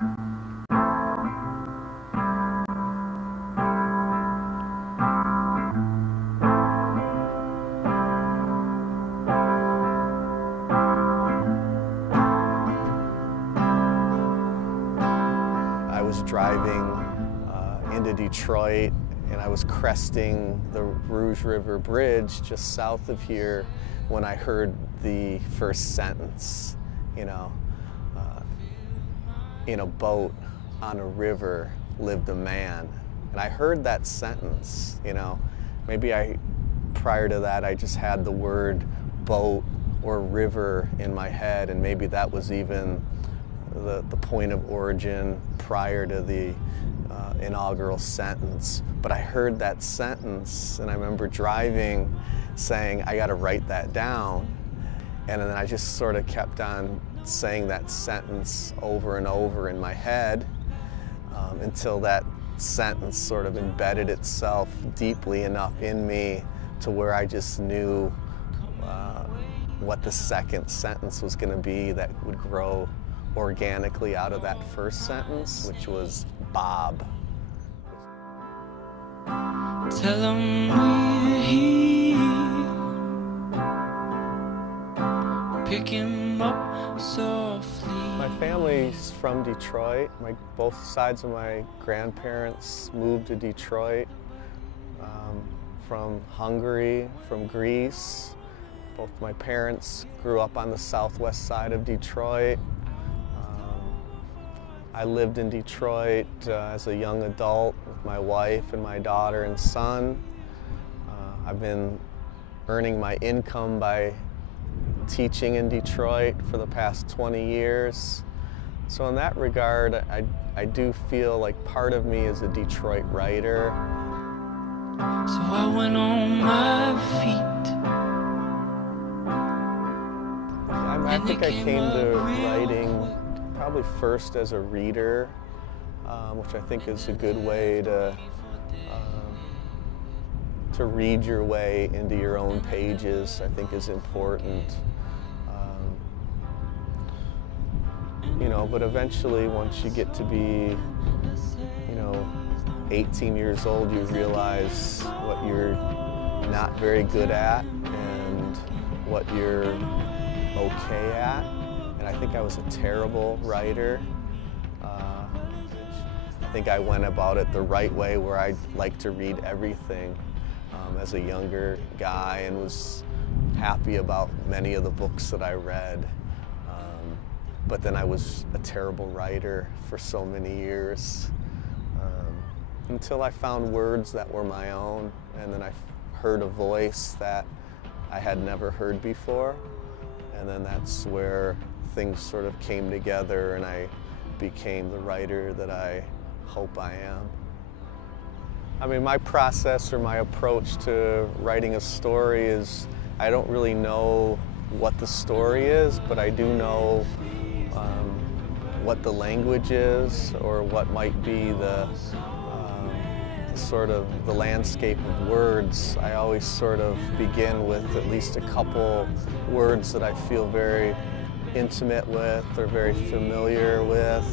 I was driving into Detroit, and I was cresting the Rouge River Bridge just south of here when I heard the first sentence, in a boat on a river lived a man. And I heard that sentence, maybe prior to that I just had the word boat or river in my head, and maybe that was even the point of origin prior to the inaugural sentence. But I heard that sentence, and I remember driving saying, I gotta write that down. And then I just sort of kept on saying that sentence over and over in my head until that sentence sort of embedded itself deeply enough in me to where I just knew what the second sentence was going to be that would grow organically out of that first sentence, which was Bob. Tell 'em we're here. Pick him up softly. My family's from Detroit. Both sides of my grandparents moved to Detroit from Hungary, from Greece. Both my parents grew up on the southwest side of Detroit. I lived in Detroit as a young adult with my wife and my daughter and son. I've been earning my income by teaching in Detroit for the past 20 years. So in that regard, I do feel like part of me is a Detroit writer. So I went on my feet. I think I came to writing probably first as a reader, which I think is a good way to read your way into your own pages. I think is important. But eventually, once you get to be, 18 years old, you realize what you're not very good at and what you're okay at. And I think I was a terrible writer. I think I went about it the right way, where I liked to read everything as a younger guy, and was happy about many of the books that I read. But then I was a terrible writer for so many years, until I found words that were my own, and then I heard a voice that I had never heard before, and then that's where things sort of came together and I became the writer that I hope I am. I mean, my process or my approach to writing a story is, I don't really know what the story is, but I do know what the language is, or what might be the sort of the landscape of words. I always sort of begin with at least a couple words that I feel very intimate with, or very familiar with,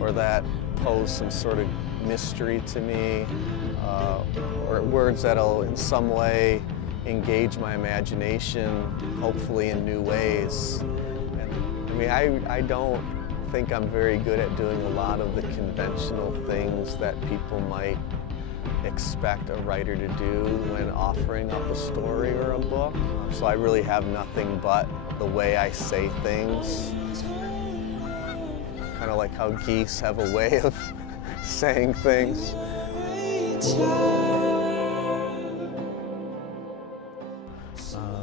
or that pose some sort of mystery to me, or words that'll in some way engage my imagination, hopefully in new ways. And I mean, I don't think I'm very good at doing a lot of the conventional things that people might expect a writer to do when offering up a story or a book. So I really have nothing but the way I say things. Kind of like how geese have a way of saying things.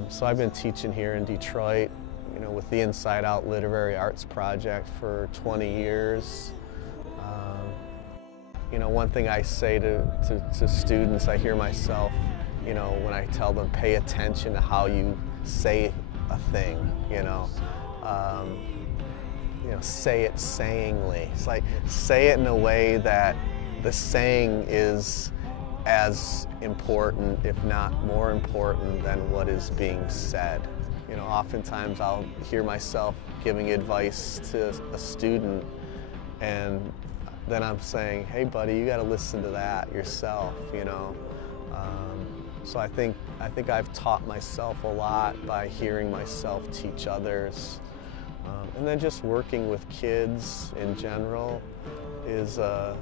So I've been teaching here in Detroit, with the Inside Out Literary Arts Project for 20 years. One thing I say to students, I hear myself, when I tell them, pay attention to how you say a thing, say it sayingly. It's like, say it in a way that the saying is as important, if not more important, than what is being said. Oftentimes I'll hear myself giving advice to a student, And then I'm saying, hey buddy, you got to listen to that yourself, you know. So I think I've taught myself a lot by hearing myself teach others. And then just working with kids in general is an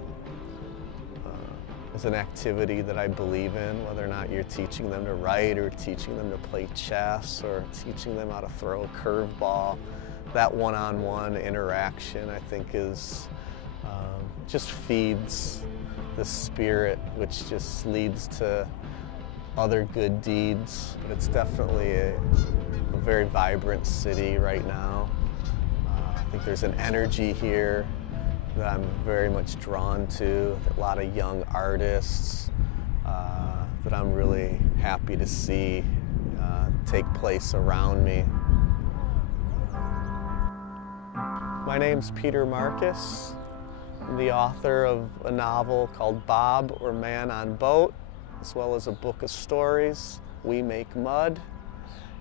activity that I believe in, whether or not you're teaching them to write or teaching them to play chess or teaching them how to throw a curveball. That one-on-one interaction, I think, is just feeds the spirit, which just leads to other good deeds. But it's definitely a very vibrant city right now. I think there's an energy here that I'm very much drawn to, a lot of young artists that I'm really happy to see take place around me. My name's Peter Marcus. I'm the author of a novel called Bob, or Man on Boat, as well as a book of stories, We Make Mud.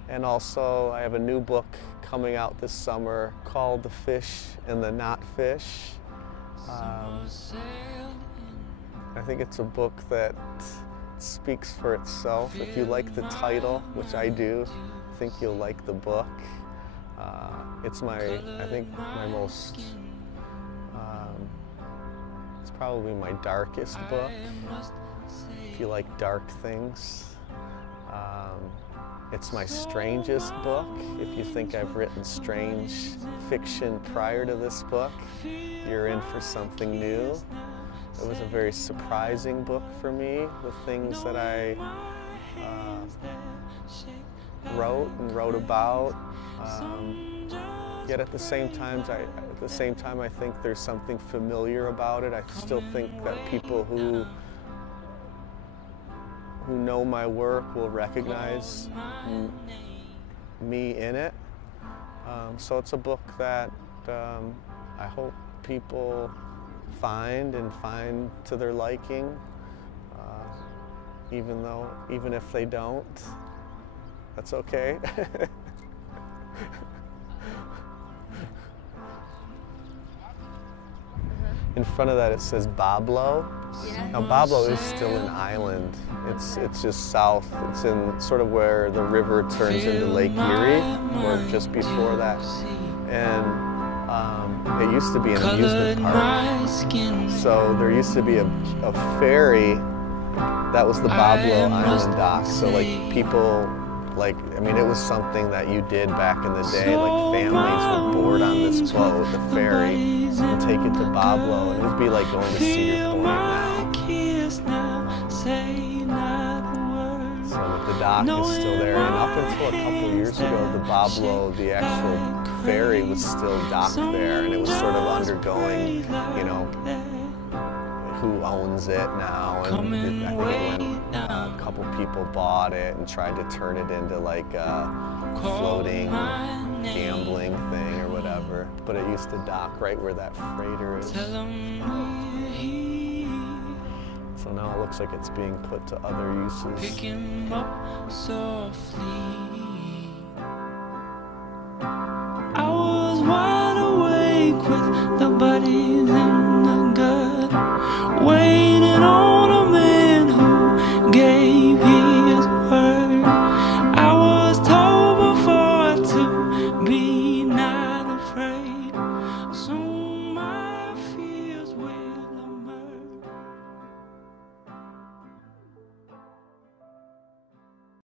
And also I have a new book coming out this summer called The Fish and the Not Fish. I think it's a book that speaks for itself. If you like the title, which I do, I think you'll like the book. It's I think my most, it's probably my darkest book, if you like dark things. It's my strangest book. If you think I've written strange fiction prior to this book, you're in for something new. It was a very surprising book for me, the things that I wrote about. Yet at the same time, I think there's something familiar about it. I still think that people who know my work will recognize me in it. So it's a book that I hope people find to their liking, even if they don't, that's okay. In front of that it says Bablo. Yeah. Now Bablo is still an island. It's just south. It's in sort of where the river turns into Lake Erie, or just before that. And it used to be an amusement park. So there used to be a ferry that was the Bablo Island dock. So like people, I mean, it was something that you did back in the day. Like families would board on this boat, the ferry, and take it to Bablo, and it would be like going to Cedar Point now. So the dock is still there, and up until a couple years ago, the Bablo, the actual ferry, was still docked there, and it was sort of undergoing, you know, who owns it now, and I think a couple people bought it and tried to turn it into like a floating gambling thing or whatever, but it used to dock right where that freighter is. So now it looks like it's being put to other uses. Pick him up softly. I was wide awake with the buddies in the gut. Wait.